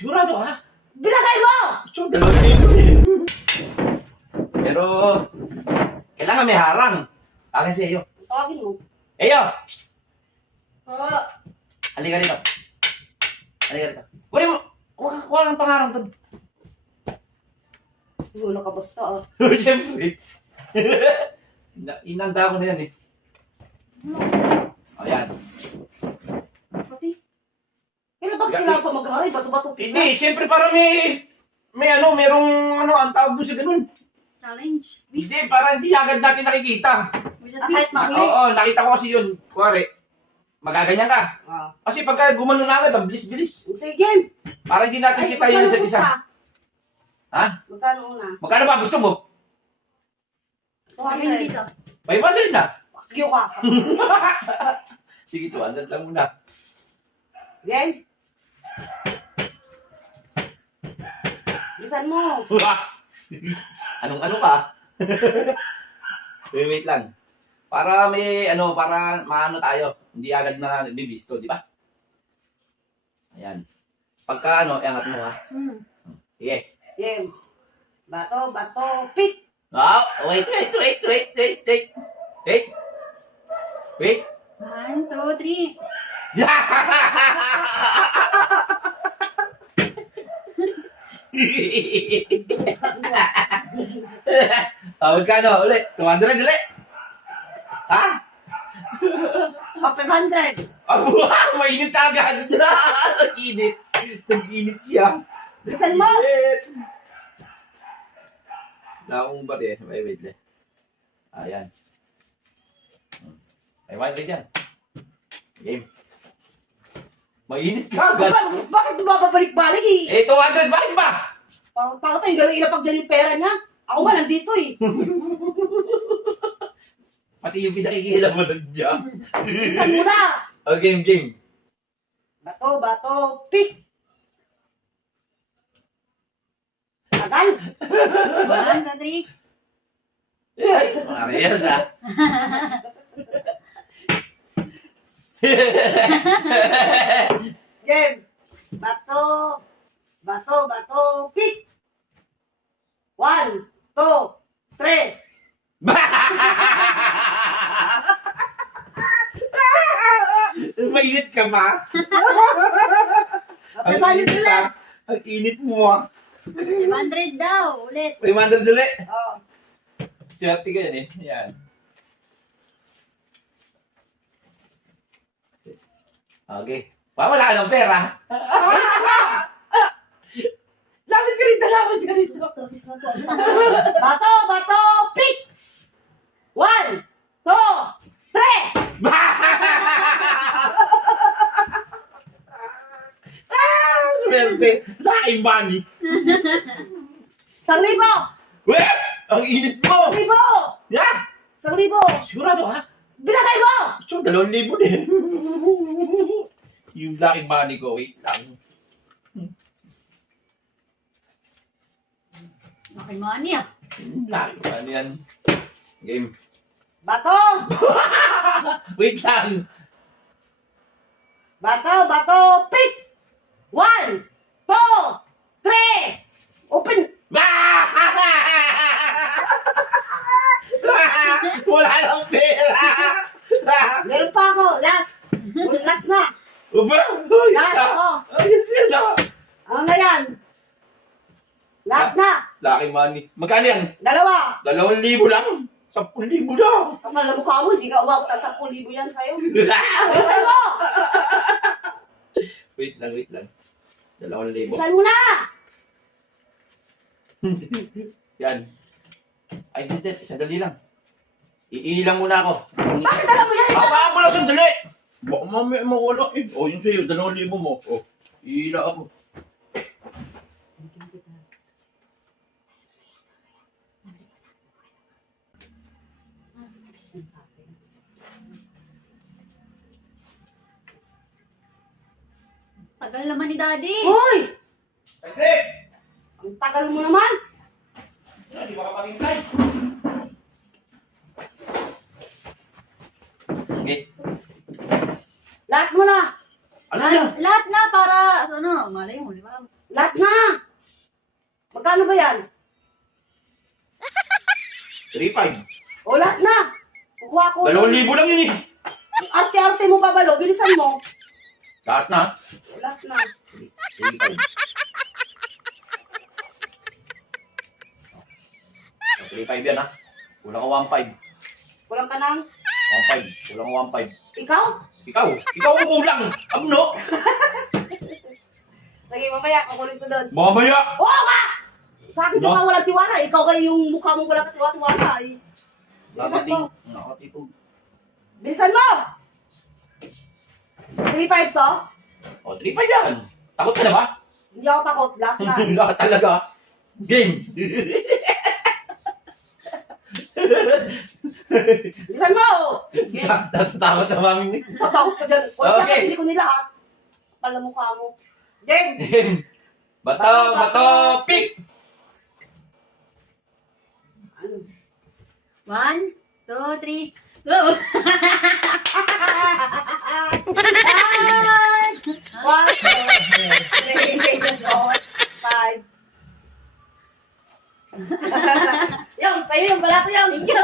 Sigurado ka? Binagay mo! So, 2,000 eh. Pero, kailangan may harang. Akin si Eyo. Tawagin mo. Eyo! Oo. Halika rito. Halika rito. Kunin mo! Huwag kang pangarang to. Gulo ka basta ah. Siyempre. Inanda ko na yan eh. O yan. Pati. Kailan ba kailangan pa mag-aray? Bato-bato. Hindi, siyempre para merong ang tawag doon sa ganun. Challenge. Hindi, para hindi agad natin nakikita. With a Kahit twist. mahuli. Oo, nakita ko kasi yun. Kuwari, magaganyan ka. Ah. Kasi pagka gumano na agad, ang bilis-bilis. Sige, game. Para hindi natin kita yun isa't isa. Ha? Magkano una? Magkano ba gusto mo? Sabihin 200. dito. 500 na. Pagyo ka. Sige, 200 lang muna. Game. Bisan mo. Anong-ano ka? Wait lang. Para para maano tayo. Hindi agad na bibisto, di ba? Ayan. Pagka angat mo ha. Sige. Game. Bato, bato, pit. Oh, wait. Wait. 1, 2, 3. Magkano ulit? 200 ulit? Ha? O, 500. Mainit agad. Ang init. Ang init siya. Bisan mo. Naong ba rin? Wait. Ayan. May 100 yan. Game. Mainit ka agad. Bakit mo babalik-balik eh? 200, bakit ba? Parang tayo gano'ng ilapag dyan yung pera niya. Ako ba nandito eh. Pati yung pinakikila mo nandiyan. Bisan mo na. O, game. Bato, bato, pit. Tagal. 1, 2, 3. Marias ah. Game. Bato, bato, bato, pit. 1, 2, 3. Mainit ka ba? Kapag balik ulit. Ang init mo ah. 500 daw. Ulit. 500 ulit. Oh. Swerte ka yan eh. Yan. Okay. Wala ka ng pera. Lapit ka rito. Bato, bato, pit. 1, 2, 3. Swerte. Laking money. 1,000. Weh! Ang init mo. 1,000. Yan. 1,000. Sigurado ha? Binagay mo. So, 2,000 din. Yung laking money ko. Wait lang. Okay, money ah. Laking money yan. Game. Bato, Wait lang. bato, bato, pit. 1, 2, 3. Open. Wala lang pera. Meron pa ako. Last. Last na. Uba, Last ako. ayos yan ah. Ano na yan? Lahat na. Laking money. Magkano yan? 2. 2,000 lang. 10,000 na. Ang alam mo ka mo, hindi ka umabot sa 10,000 yan sa'yo. Bisan mo. Wait lang. 2,000. Bisan mo na. Yan. Ay, hindi. Sandali lang. Iilang muna ako. Bakit alam mo yan? Hawakan mo lang sandali. Baka mamaya mawala eh. O, yun sa'yo. 2,000 mo. O, iila ako. Tagal naman ni Daddy. Uy! Hindi! Ang tagal mo naman. Hindi ba kapag-intay? Okay. Lahat mo na. Ano na? Lahat na para, ano, malay mo, di ba? Lahat na. Magkano ba yan? 3,500. O, lahat na. Kukuha ko. 2,000 lang yun eh. Arte-arte mo pa, Balo. Bilisan mo. Lahat na. O, lahat na. 3,500. 3,500 yan ha. Kulang ka 1,500. Kulang ka ng... 1,500. Kulang ka 1,500. Ikaw? Ikaw ang kulang. Abno. Sige, mamaya. Kukunin ko doon. Mamaya. Oo nga! Sa akin No? ka walang tiwala. Ikaw kayo yung mukha mong walang katiwa-tiwala. Eh. Bilisan mo. Nakatipog. Bilisan mo! 3-5 to? O, 3,500 yan. Takot ka na ba? Hindi ako takot. Lahat na. Lahat talaga. Game. Bilisan mo! Takot na mami. Tatakot ka dyan. Wala Okay. okay. Hindi ko nila ha. Pala mukha mo. Game! Game. Bato, pick. Ano? 1, 2, 3, go! 1, 2, 3, 4, 5. Yung, sa'yo yung bala ko yung. Thank you.